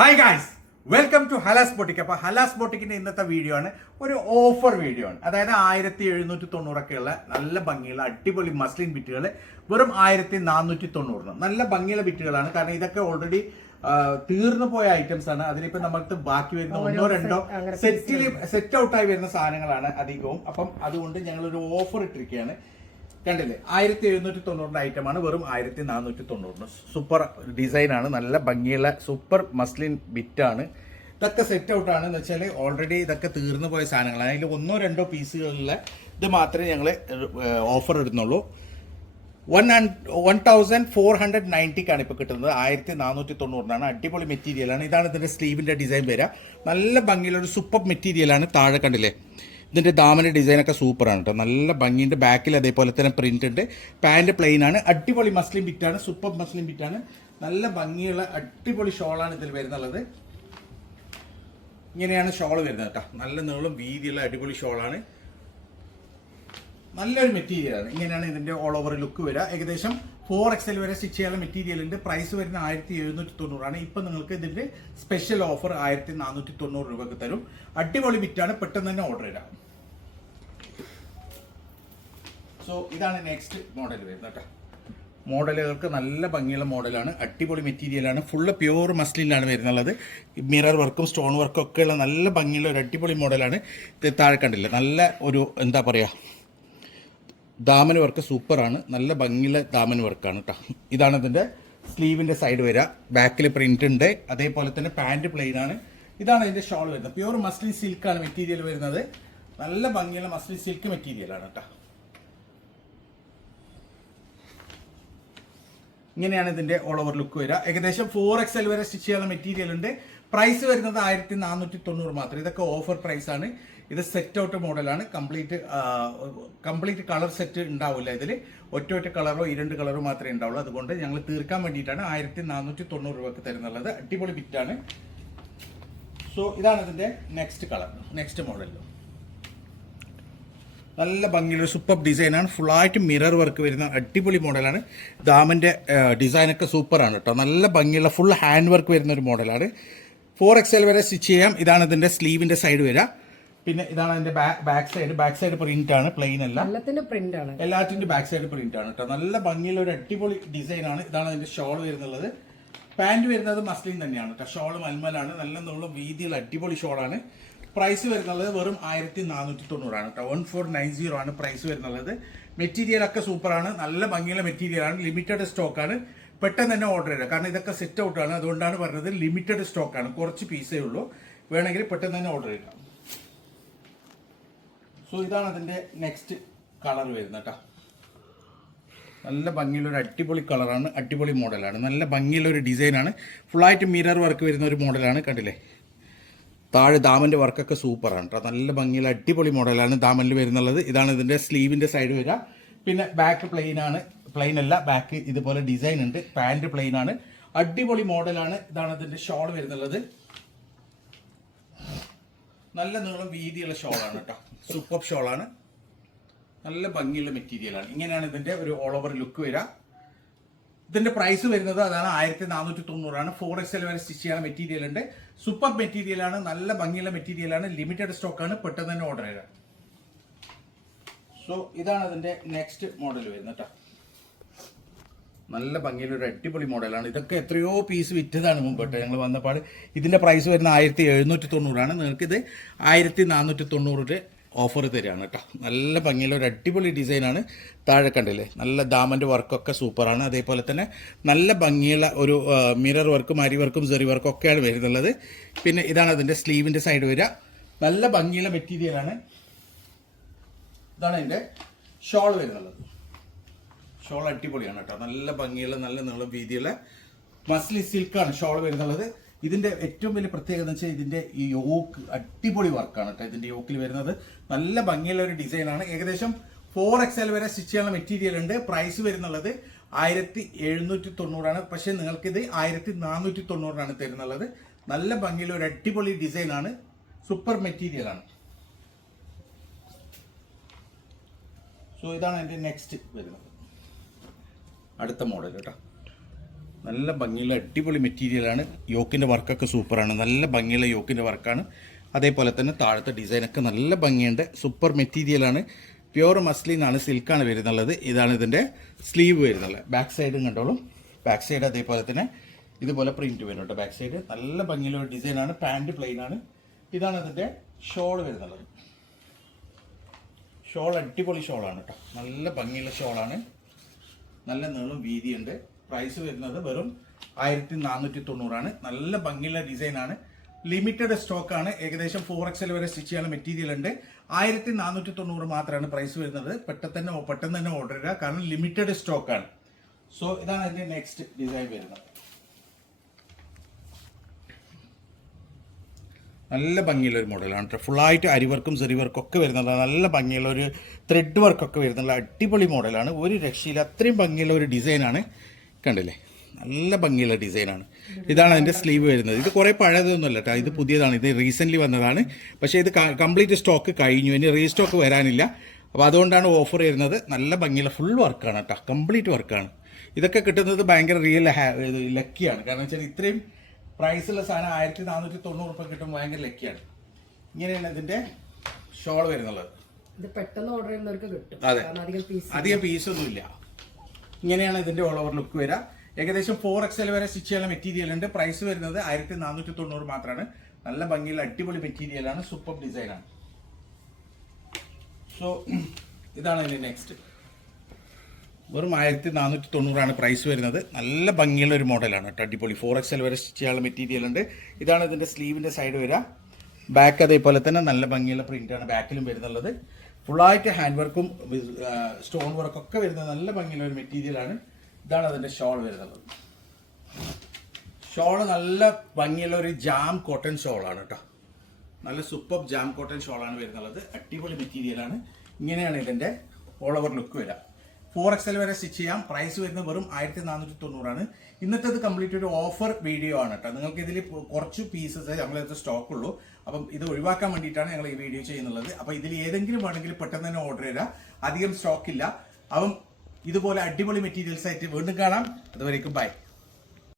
Hi guys, welcome to Halas boutique. അപ്പോൾ ഹലാസ് ബോട്ടിക്കിന്റെ ഇന്നത്തെ video ആണ് ഒരു ഓഫർ വീഡിയോ ആണ്. അതായത് 1790 നല്ല ഭംഗിയുള്ള അടിപൊളി മസ്ലിൻ ബിറ്റുകൾ വെറും 1490 നല്ല ഭംഗിയുള്ള ബിറ്റുകളാണ്. കാരണം ഇതൊക്കെ ഓൾറെഡി തീർന്നു പോയ ഐറ്റംസ് ആണ്. അതിലിപ്പോ നമ്മൾക്ക് ബാക്കി വരുന്ന ഒന്നോ രണ്ടോ സെറ്റ് ഔട്ടായി വരുന്ന സാധനങ്ങളാണ് അധികവും. അപ്പം അതുകൊണ്ട് ഞങ്ങളൊരു ഓഫർ ഇട്ടിരിക്കുകയാണ്. കണ്ടില്ലേ, 1790 ഐറ്റമാണ് വെറും 1490. സൂപ്പർ ഡിസൈൻ ആണ്, നല്ല ഭംഗിയുള്ള സൂപ്പർ മസ്ലിൻ ബിറ്റാണ്. ഇതൊക്കെ സെറ്റ് ഔട്ടാണ് എന്ന് വെച്ചാൽ ഓൾറെഡി ഇതൊക്കെ തീർന്നു പോയ സാധനങ്ങളാണ്. അതിൽ ഒന്നോ രണ്ടോ പീസുകളിലെ ഇത് മാത്രമേ ഞങ്ങൾ ഓഫർ ഇടുന്നുള്ളൂ. 1490 ഇപ്പോൾ കിട്ടുന്നത്. 1490 അടിപൊളി മെറ്റീരിയലാണ്. ഇതാണ് ഇതിൻ്റെ സ്ലീവിൻ്റെ ഡിസൈൻ വരിക. നല്ല ഭംഗിയുള്ള ഒരു സൂപ്പർ മെറ്റീരിയലാണ്. താഴെ കണ്ടില്ലേ, ഇതിൻ്റെ ദാമൻ്റെ ഡിസൈനൊക്കെ സൂപ്പറാണ് കേട്ടോ. നല്ല ഭംഗിയുണ്ട്. ബാക്കിൽ അതേപോലെ തന്നെ പ്രിന്റ് ഉണ്ട്. പാൻറ് പ്ലെയിൻ ആണ്. അടിപൊളി മസ്ലിൻ ബിറ്റാണ്, സൂപ്പർ മസ്ലിൻ ബിറ്റാണ്. നല്ല ഭംഗിയുള്ള അടിപൊളി ഷോളാണ് ഇതിൽ വരുന്നുള്ളത്. ഇങ്ങനെയാണ് ഷോൾ വരുന്നത് കേട്ടോ. നല്ല നീളം വീതിയുള്ള അടിപൊളി ഷോളാണ്. നല്ലൊരു മെറ്റീരിയലാണ്. ഇങ്ങനെയാണ് ഇതിൻ്റെ ഓൾ ഓവർ ലുക്ക് വരിക. ഏകദേശം 4XL വരെ സ്റ്റിച്ച് ചെയ്യാനുള്ള മെറ്റീരിയൽ ഉണ്ട്. പ്രൈസ് വരുന്ന 1790. ഇപ്പം നിങ്ങൾക്ക് ഇതിൻ്റെ സ്പെഷ്യൽ ഓഫർ 1490 രൂപക്ക് തരും. അടിപൊളി ബിറ്റാണ്, പെട്ടെന്ന് തന്നെ ഓർഡർ ഇടാം. സോ ഇതാണ് നെക്സ്റ്റ് മോഡൽ വരുന്നത് കേട്ടോ. മോഡലുകൾക്ക് നല്ല ഭംഗിയുള്ള മോഡലാണ്, അടിപൊളി മെറ്റീരിയലാണ്. ഫുള്ള് പ്യൂർ മസ്ലിനാണ് വരുന്നുള്ളത്. മിറർ വർക്കും സ്റ്റോൺ വർക്കും ഒക്കെയുള്ള നല്ല ഭംഗിയുള്ള ഒരു അടിപൊളി മോഡലാണ്. ഇത് താഴെ കണ്ടില്ല, നല്ല ഒരു എന്താ പറയുക, ദാമൻ വർക്ക് സൂപ്പറാണ്. നല്ല ഭംഗിയുള്ള ദാമൻ വർക്കാണ് കേട്ടോ. ഇതാണ് ഇതിൻ്റെ സ്ലീവിൻ്റെ സൈഡ് വരിക. ബാക്കിൽ പ്രിന്റ് ഉണ്ട്. അതേപോലെ തന്നെ പാൻറ് പ്ലെയിൻ ആണ്. ഇതാണ് ഇതിൻ്റെ ഷോൾ വരുന്നത്. പ്യൂർ മസ്ലിൻ സിൽക്കാണ് മെറ്റീരിയൽ വരുന്നത്. നല്ല ഭംഗിയുള്ള മസ്ലിൻ സിൽക്ക് മെറ്റീരിയലാണ് കേട്ടോ. ഇങ്ങനെയാണ് ഇതിൻ്റെ ഓൾ ഓവർ ലുക്ക് വരിക. ഏകദേശം 4XL വരെ സ്റ്റിച്ച് ചെയ്യാനുള്ള മെറ്റീരിയൽ ഉണ്ട്. പ്രൈസ് വരുന്നത് 1490 മാത്രം. ഇതൊക്കെ ഓഫർ പ്രൈസ് ആണ്. ഇത് സെറ്റ് ഔട്ട് മോഡലാണ്. കംപ്ലീറ്റ് കളർ സെറ്റ് ഉണ്ടാവില്ല ഇതിൽ. ഒറ്റ കളറോ 2 കളറോ മാത്രമേ ഉണ്ടാവുള്ളൂ. അതുകൊണ്ട് ഞങ്ങൾ തീർക്കാൻ വേണ്ടിയിട്ടാണ് 1490 രൂപക്ക് തരുന്നുള്ളത്. അടിപൊളി ബിറ്റാണ്. സോ ഇതാണ് ഇതിൻ്റെ നെക്സ്റ്റ് കളർ, നെക്സ്റ്റ് മോഡൽ. നല്ല ഭംഗിയുള്ള സൂപ്പർ ഡിസൈനാണ്. ഫുള്ളായിട്ട് മിറർ വർക്ക് വരുന്ന അടിപൊളി മോഡലാണ്. ദാമൻ്റെ ഡിസൈനൊക്കെ സൂപ്പറാണ് കേട്ടോ. നല്ല ഭംഗിയുള്ള ഫുൾ ഹാൻഡ് വർക്ക് വരുന്ന ഒരു മോഡലാണ്. 4XL വരെ സ്റ്റിച്ച് ചെയ്യാം. ഇതാണ് ഇതിൻ്റെ സ്ലീവിൻ്റെ സൈഡ് വരിക. പിന്നെ ഇതാണ് അതിൻ്റെ ബാക്ക് സൈഡ് പ്രിന്റ് ആണ്, പ്ലെയിൻ അല്ല, എല്ലാറ്റിൻ്റെ ബാക്ക് സൈഡ് പ്രിന്റ് ആണ് കേട്ടോ. നല്ല ഭംഗിയുള്ള ഒരു അടിപൊളി ഡിസൈനാണ്. ഇതാണ് അതിൻ്റെ ഷോൾ വരുന്നുള്ളത്. പാൻറ് വരുന്നത് മസ്ലിൻ തന്നെയാണ് കേട്ടോ. ഷോൾ മൽമലാണ്. നല്ല നീളം വീതിയുള്ള അടിപൊളി ഷോളാണ്. പ്രൈസ് വരുന്നത് വെറും 1490 കേട്ടോ. 1490 ആണ് പ്രൈസ് വരുന്നത്. മെറ്റീരിയൽ ഒക്കെ സൂപ്പറാണ്. നല്ല ഭംഗിയുള്ള മെറ്റീരിയലാണ്. ലിമിറ്റഡ് സ്റ്റോക്കാണ്. പെട്ടെന്ന് തന്നെ ഓർഡർ ചെയ്യുക. കാരണം ഇതൊക്കെ സെറ്റ് ഔട്ടാണ്. അതുകൊണ്ടാണ് പറഞ്ഞത് ലിമിറ്റഡ് സ്റ്റോക്കാണ്. കുറച്ച് പീസേ ഉള്ളൂ. വേണമെങ്കിൽ പെട്ടെന്ന് തന്നെ ഓർഡർ ചെയ്യാം. സോ ഇതാണ് അതിൻ്റെ നെക്സ്റ്റ് കളർ വരുന്നത് കേട്ടോ. നല്ല ഭംഗിയുള്ള ഒരു അടിപൊളി കളറാണ്, അടിപൊളി മോഡലാണ്. നല്ല ഭംഗിയുള്ള ഒരു ഡിസൈനാണ്. ഫുള്ളായിട്ട് മിറർ വർക്ക് വരുന്ന ഒരു മോഡലാണ്. കണ്ടില്ലേ, താഴെ ദാമൻ്റെ വർക്കൊക്കെ സൂപ്പറാണ് കേട്ടോ. നല്ല ഭംഗിയുള്ള അടിപൊളി മോഡലാണ് ദാമനിൽ വരുന്നുള്ളത്. ഇതാണ് ഇതിൻ്റെ സ്ലീവിൻ്റെ സൈഡ് വരിക. പിന്നെ ബാക്ക് പ്ലെയിൻ ആണ്, പ്ലെയിൻ അല്ല, ബാക്ക് ഇതുപോലെ ഡിസൈൻ ഉണ്ട്. പാൻറ് പ്ലെയിൻ ആണ്, അടിപൊളി മോഡലാണ്. ഇതാണ് ഇതിൻ്റെ ഷോൾ വരുന്നുള്ളത്. നല്ല നീളം വീതിയുള്ള ഷോളാണ് കേട്ടോ. സൂപ്പർ ഷോളാണ്. നല്ല ഭംഗിയുള്ള മെറ്റീരിയലാണ്. ഇങ്ങനെയാണ് ഇതിൻ്റെ ഒരു ഓൾ ഓവർ ലുക്ക് വരിക. ഇതിന്റെ പ്രൈസ് വരുന്നത് അതാണ് 1490. 4XL വരെ സ്റ്റിച്ച് ചെയ്യാൻ മെറ്റീരിയൽ ഉണ്ട്. സൂപ്പർ മെറ്റീരിയലാണ്. നല്ല ഭംഗിയുള്ള മെറ്റീരിയലാണ്. ലിമിറ്റഡ് സ്റ്റോക്കാണ്. പെട്ടെന്ന് തന്നെ ഓർഡർ ചെയ്യുക. സോ ഇതാണ് അതിന്റെ നെക്സ്റ്റ് മോഡൽ വരുന്നത് കേട്ടോ. നല്ല ഭംഗിയുള്ള ഒരു അടിപൊളി മോഡലാണ്. ഇതൊക്കെ എത്രയോ പീസ് വിറ്റതാണ് മുമ്പ് കേട്ടോ. ഞങ്ങൾ വന്നപാട് ഇതിന്റെ പ്രൈസ് വരുന്നത് 1790. നിങ്ങൾക്ക് ഇത് 1490 ഓഫർ തരികയാണ് കേട്ടോ. നല്ല ഭംഗിയുള്ള ഒരു അടിപൊളി ഡിസൈനാണ്. താഴെ കണ്ടില്ലേ, നല്ല ദാമൻ്റെ വർക്കൊക്കെ സൂപ്പറാണ്. അതേപോലെ തന്നെ നല്ല ഭംഗിയുള്ള ഒരു മിറർ വർക്കും അരി വർക്കും സെറി വർക്കും ഒക്കെയാണ് വരുന്നുള്ളത്. പിന്നെ ഇതാണ് അതിൻ്റെ സ്ലീവിൻ്റെ സൈഡ് വരിക. നല്ല ഭംഗിയുള്ള മെറ്റീരിയലാണ്. ഇതാണ് അതിൻ്റെ ഷോൾ വരുന്നുള്ളത്. ഷോൾ അടിപൊളിയാണ് കേട്ടോ. നല്ല ഭംഗിയുള്ള നല്ല നീളം വീതിയുള്ള മസ്ലിൻ സിൽക്കാണ് ഷോൾ വരുന്നുള്ളത്. ഇതിന്റെ ഏറ്റവും വലിയ പ്രത്യേകത എന്ന് വെച്ചാൽ ഇതിന്റെ ഈ യോക്ക് അടിപൊളി വർക്കാണ് കേട്ടോ. ഇതിന്റെ യോക്കിൽ വരുന്നത് നല്ല ഭംഗിയുള്ള ഒരു ഡിസൈനാണ്. ഏകദേശം 4XL വരെ സ്റ്റിച്ച് ചെയ്യാനുള്ള മെറ്റീരിയൽ ഉണ്ട്. പ്രൈസ് വരുന്നുള്ളത് 1790. പക്ഷെ നിങ്ങൾക്കിത് 1490 തരുന്നുള്ളത്. നല്ല ഭംഗിയുള്ള ഒരു അടിപൊളി ഡിസൈനാണ്. സൂപ്പർ മെറ്റീരിയലാണ്. സോ ഇതാണ് എൻ്റെ നെക്സ്റ്റ് വരുന്നത്, അടുത്ത മോഡൽ കേട്ടോ. നല്ല ഭംഗിയുള്ള അടിപൊളി മെറ്റീരിയലാണ്. യോക്കിൻ്റെ വർക്കൊക്കെ സൂപ്പറാണ്. നല്ല ഭംഗിയുള്ള യോക്കിൻ്റെ വർക്കാണ്. അതേപോലെ തന്നെ താഴത്തെ ഡിസൈനൊക്കെ നല്ല ഭംഗിയുണ്ട്. സൂപ്പർ മെറ്റീരിയലാണ്. പ്യുവർ മസ്ലിനാണ്, സിൽക്കാണ് വരുന്നുള്ളത്. ഇതാണ് ഇതിൻ്റെ സ്ലീവ് വരുന്നുള്ളത്. ബാക്ക് സൈഡും കണ്ടോളും. ബാക്ക് സൈഡ് അതേപോലെ തന്നെ ഇതുപോലെ പ്രിൻറ്റ് വരും കേട്ടോ. ബാക്ക് സൈഡ് നല്ല ഭംഗിയുള്ള ഒരു ഡിസൈനാണ്. പാൻറ് പ്ലെയിൻ ആണ്. ഇതാണ് ഇതിൻ്റെ ഷോൾ വരുന്നുള്ളത്. ഷോൾ അടിപൊളി ഷോളാണ് കേട്ടോ. നല്ല ഭംഗിയുള്ള ഷോളാണ്. നല്ല നീളം വീതിയുണ്ട്. പ്രൈസ് വരുന്നത് വെറും 1490. നല്ല ഭംഗിയുള്ള ഡിസൈനാണ്. ലിമിറ്റഡ് സ്റ്റോക്കാണ്. ഏകദേശം 4XL വരെ സ്റ്റിച്ച് ചെയ്യാനുള്ള മെറ്റീരിയൽ ഉണ്ട്. 1490 മാത്രമാണ് പ്രൈസ് വരുന്നത്. പെട്ടെന്ന് തന്നെ ഓർഡർ ചെയ്യുക, കാരണം ലിമിറ്റഡ് സ്റ്റോക്കാണ്. സോ ഇതാണ് അതിൻ്റെ നെക്സ്റ്റ് ഡിസൈൻ വരുന്നത്. നല്ല ഭംഗിയുള്ള ഒരു മോഡലാണ്. ഫുള്ളായിട്ട് അരിവർക്കും സെറി വർക്കും ഒക്കെ വരുന്നത്. നല്ല ഭംഗിയുള്ള ഒരു ത്രെഡ് വർക്കൊക്കെ വരുന്നുള്ള അടിപൊളി മോഡലാണ്. ഒരു രക്ഷയില്ല, അത്രയും ഭംഗിയുള്ള ഒരു ഡിസൈനാണ്. കണ്ടില്ലേ, നല്ല ഭംഗിയുള്ള ഡിസൈനാണ്. ഇതാണ് അതിൻ്റെ സ്ലീവ് വരുന്നത്. ഇത് കുറേ പഴയതൊന്നുമല്ല കേട്ടോ, ഇത് പുതിയതാണ്. ഇത് റീസെൻ്റ്ലി വന്നതാണ്. പക്ഷേ ഇത് കംപ്ലീറ്റ് സ്റ്റോക്ക് കഴിഞ്ഞു, ഇനി റീസ്റ്റോക്ക് വരാനില്ല. അപ്പോൾ അതുകൊണ്ടാണ് ഓഫർ വരുന്നത്. നല്ല ഭംഗിയുള്ള ഫുൾ വർക്കാണ് കേട്ടോ, കംപ്ലീറ്റ് വർക്കാണ്. ഇതൊക്കെ കിട്ടുന്നത് ഭയങ്കര റിയൽ ലക്കിയാണ്. കാരണം വെച്ചാൽ ഇത്രയും പ്രൈസുള്ള സാധനം 1490 കിട്ടും, ഭയങ്കര ലക്കിയാണ്. ഇങ്ങനെയാണ് ഇതിൻ്റെ ഷോൾ വരുന്നുള്ളത്. പെട്ടെന്ന് ഓർഡർ ചെയ്യുന്നവർക്ക് കിട്ടും. അതെ, അധികം പീസൊന്നും ഇല്ല. ഇങ്ങനെയാണ് ഇതിൻ്റെ ഓൾ ഓവർ ലുക്ക് വരിക. ഏകദേശം 4XL വരെ സ്റ്റിച്ച് ചെയ്യാനുള്ള മെറ്റീരിയൽ ഉണ്ട്. പ്രൈസ് വരുന്നത് 1490 മാത്രമാണ്. നല്ല ഭംഗിയുള്ള അടിപൊളി മെറ്റീരിയലാണ്. സൂപ്പർ ഡിസൈനാണ്. സോ ഇതാണ് ഇതിൻ്റെ നെക്സ്റ്റ്. വെറും 1490 പ്രൈസ് വരുന്നത്. നല്ല ഭംഗിയുള്ള ഒരു മോഡലാണ് കേട്ടോ, അടിപൊളി. 4XL വരെ സ്റ്റിച്ച് ചെയ്യാനുള്ള മെറ്റീരിയൽ ഉണ്ട്. ഇതാണ് ഇതിൻ്റെ സ്ലീവിൻ്റെ സൈഡ് വരിക. ബാക്ക് അതേപോലെ തന്നെ നല്ല ഭംഗിയുള്ള പ്രിൻ്റാണ് ബാക്കിലും വരുന്നുള്ളത്. ഫുള്ളായിട്ട് ഹാൻഡ് വർക്കും സ്റ്റോൺ വർക്കും ഒക്കെ വരുന്നത് നല്ല ഭംഗിയുള്ള ഒരു മെറ്റീരിയലാണ്. ഇതാണ് അതിൻ്റെ ഷോൾ വരുന്നത്. ഷോൾ നല്ല ഭംഗിയുള്ള ഒരു ജാം കോട്ടൺ ഷോളാണ് കേട്ടോ. നല്ല സൂപ്പർ ജാം കോട്ടൺ ഷോളാണ് വരുന്നുള്ളത്. അടിപൊളി മെറ്റീരിയലാണ്. ഇങ്ങനെയാണ് ഇതിൻ്റെ ഓൾ ഓവർ ലുക്ക് വരിക. 4XL വരെ സ്റ്റിച്ച് ചെയ്യാം. പ്രൈസ് വരുന്നത് വെറും 1490. ഇന്നത്തേത് കംപ്ലീറ്റ് ഒരു ഓഫർ വീഡിയോ ആണ് കേട്ടോ. നിങ്ങൾക്ക് ഇതിൽ കുറച്ച് പീസസ് ഞങ്ങളടുത്ത് സ്റ്റോക്ക് ഉള്ളൂ. അപ്പം ഇത് ഒഴിവാക്കാൻ വേണ്ടിയിട്ടാണ് ഞങ്ങൾ ഈ വീഡിയോ ചെയ്യുന്നത്. അപ്പം ഇതിൽ ഏതെങ്കിലും വേണമെങ്കിൽ പെട്ടെന്ന് തന്നെ ഓർഡർ ചെയ്താൽ അധികം സ്റ്റോക്ക് ഇല്ല. അപ്പം ഇതുപോലെ അടിപൊളി മെറ്റീരിയൽസ് ആയിട്ട് വീണ്ടും കാണാം. അതുവരേക്കും ബൈ.